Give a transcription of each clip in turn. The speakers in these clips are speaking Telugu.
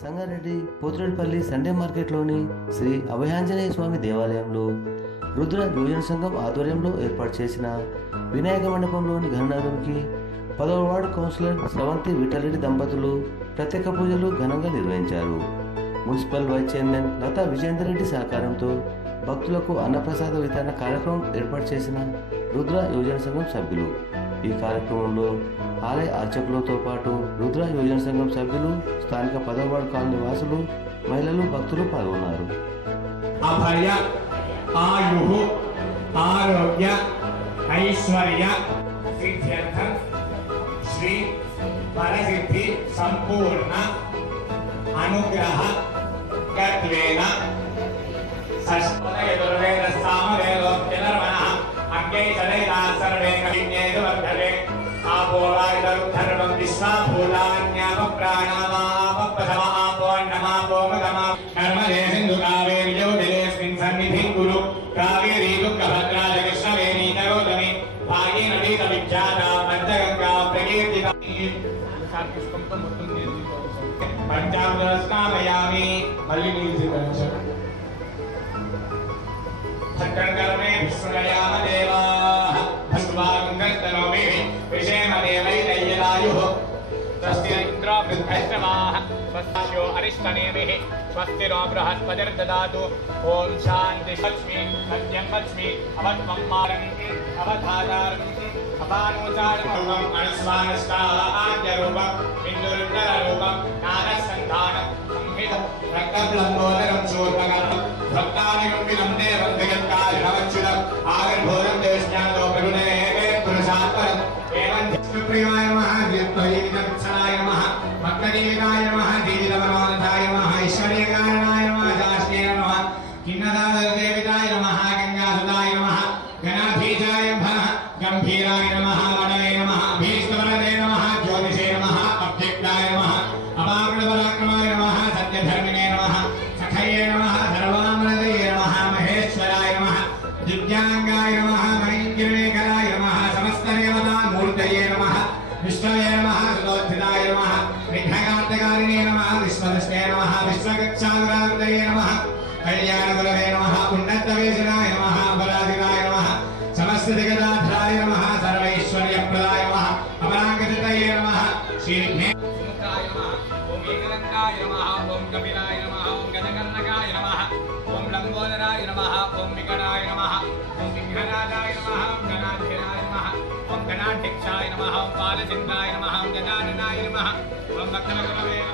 సంగారెడ్డి పోతురెడ్డిపల్లి సండే మార్కెట్లోని శ్రీ అభయాంజనేయ స్వామి దేవాలయంలో రుద్ర యువజన సంఘం ఆధ్వర్యంలో ఏర్పాటు చేసిన వినాయక మండపంలోని ఘననాథంకి పదవ వార్డు కౌన్సిలర్ స్రవంతి విఠలరెడ్డి దంపతులు ప్రత్యేక పూజలు ఘనంగా నిర్వహించారు. Municipal vice chairman Latha Vijender Reddy సహకారంతో భక్తులకు అన్నప్రసాద వితరణ కార్యక్రమం ఏర్పాటు చేసిన రుద్ర యువజన సంఘం సభ్యులు ఈ కార్యక్రమంలో ఆలయ అర్చకులతో పాటు రుద్ర యువజన సంఘం సభ్యులు స్థానిక పదవాడు కాలనీ వాసులు మహిళలు భక్తులు పాల్గొన్నారు. అభయ ఆయు ఆరోగ్య ఐశ్వర్య సిద్ధ్యర్థం శ్రీ పరసిద్ధి సంపూర్ణ అనుగ్రహ గత్వేన షష్పదయదుర్వేద काठिन्येन वर्धते आपोवायुधर्वं विश्वाभूतान्यामप्राणामापथमा आपोऽन्नमापोमगमा नर्मदे सिन्धुकावेर्यौ दिलेऽस्मिन् सन्निधिं कुरु कावेरीदुःखभद्रा जगश्रवेणी नरोदमे भागीनदीतविख्याता पञ्चगङ्गा प्रकीर्तिता पंचामृत स्नापयामि मल्लिनी से पंचम खट्टण कर्मे विस्मय स्वस्थ्यो स्वस्यो अरिष्टनेमिः स्वस्तिरो बृहस्पतिर्ददातु ॐ शान्ति लक्ष्मी, सत्यं लक्ष्मी अवत्वं मारन्ति अवधातारन्ति अपानोचारमरूपम् अणस्वानस्ताद्यरूपम् बिन्दुरुद्ररूपम् नारसन्धानं संहितं रक्तब्लम्बोदरं चूर्मकं भक्तानिगं विलम्बे वन्दिगत्कारिणवच्युतम् आविर्भोजं देश्यातो प्रगुणे पुरुषात्परम् एवं विष्णुप्रियाय महाव्यत्वयितं కిన్నదాదేవితాయ నమ గంగాసుదాయ నమ గణాధీశాయ నమః గంభీరాయ నమ వడవే నమ భీష్మవరదే నమ జ్యోతిషే నమ అభ్యక్తాయ నమః అపాకృతపరాక్రమాయ నమ సత్యధర్మిణే నమ సఖయే నమ సర్వామృతయే నమ మహేశ్వరాయ నమ దివ్యాంగాయ నమ నమః మణింగిరికరాయ నమః సమస్తదేవతామూర్తయే నమ విష్ణవే నమ సులోచితాయ నమ విఘ్నకార్తకారిణే నమ విశ్వదృష్టే నమ విశ్వగచ్చానురాంతయే నమ కళ్యాణ నమ సర్వైశ్వర్య ప్రదాయ నమః అమరాంగతితయే నమః శ్రీ విఘ్నేశ్వరాయ నమః ఓం కపిలాయ నమః ఓం గజకర్ణకాయ నమః ఓం లంబోదరాయ నమ ఓం వికటాయ నమ ఓం విఘ్నరాజాయ నమ ఓం గణాధ్యరాయ నమ ఓం గణాధ్యక్షాయ నమ ఓం పాలచంద్రాయ నమ ఓం గజాననాయ నమ ఓం భక్తగురవే నమ.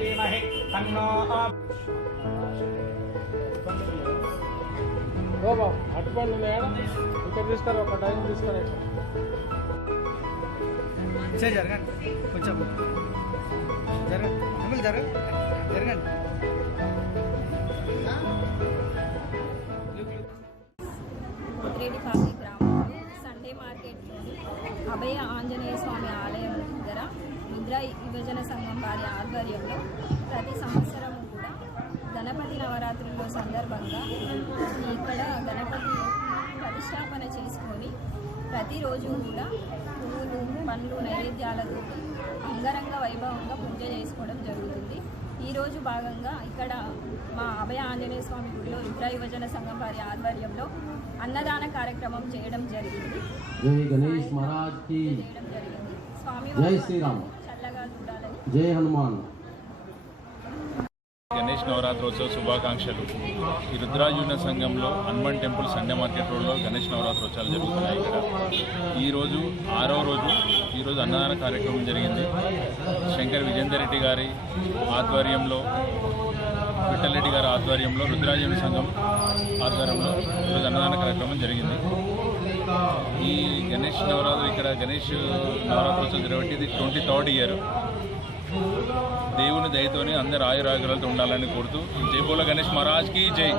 ధీమహి ధీమహి తన్నో బాబా అటుపండు ఉన్నాయా? ఇక్కడ తీసుకురా ఒక టైం తీసుకురా సరే జరగండి. కొంచెం జరగండి. జరగ జరగండి. సండే మార్కెట్ అభయ ఆంజనేయ స్వామి ఆలయం రుద్ర యువజన సంఘం వారి ఆధ్వర్యంలో ప్రతి సంవత్సరం కూడా గణపతి నవరాత్రుల సందర్భంగా ఇక్కడ గణపతి ప్రతిష్టాపన చేసుకొని ప్రతిరోజు కూడా పువ్వులు పండ్లు నైవేద్యాలతో అంగరంగ వైభవంగా పూజ చేసుకోవడం జరుగుతుంది. ఈరోజు భాగంగా ఇక్కడ మా అభయ ఆంజనేయ స్వామి గుడిలో రుద్ర యువజన సంఘం వారి ఆధ్వర్యంలో అన్నదాన కార్యక్రమం చేయడం జరిగింది. జై గణేష్ మహారాజ్కి చేయడం జరిగింది. స్వామి జై శ్రీరామ్. జై హనుమాన్. గణేష్ నవరాత్రోత్సవ శుభాకాంక్షలు. ఈ రుద్రాజున సంఘంలో హనుమాన్ టెంపుల్ సండే మార్కెట్ రోడ్లో గణేష్ నవరాత్రోత్సవాలు జరుగుతున్నాయి ఇక్కడ. ఈరోజు ఆరో రోజు ఈరోజు అన్నదాన కార్యక్రమం జరిగింది. శంకర్ విజేందర్ రెడ్డి గారి ఆధ్వర్యంలో విఠలరెడ్డి గారి ఆధ్వర్యంలో రుద్రాజున సంఘం ఆధ్వర్యంలో ఈరోజు అన్నదాన కార్యక్రమం జరిగింది. ఈ గణేష్ నవరాత్రి ఇక్కడ గణేష్ నవరాత్రోత్సవం జరగబట్టి ఇది ట్వంటీ థర్డ్ ఇయర్ దేవుని దయతోనే అందరు ఆయురాగ్రాలతో ఉండాలని కోరుతూ జై బోల గణేష్ మహారాజ్కి జై.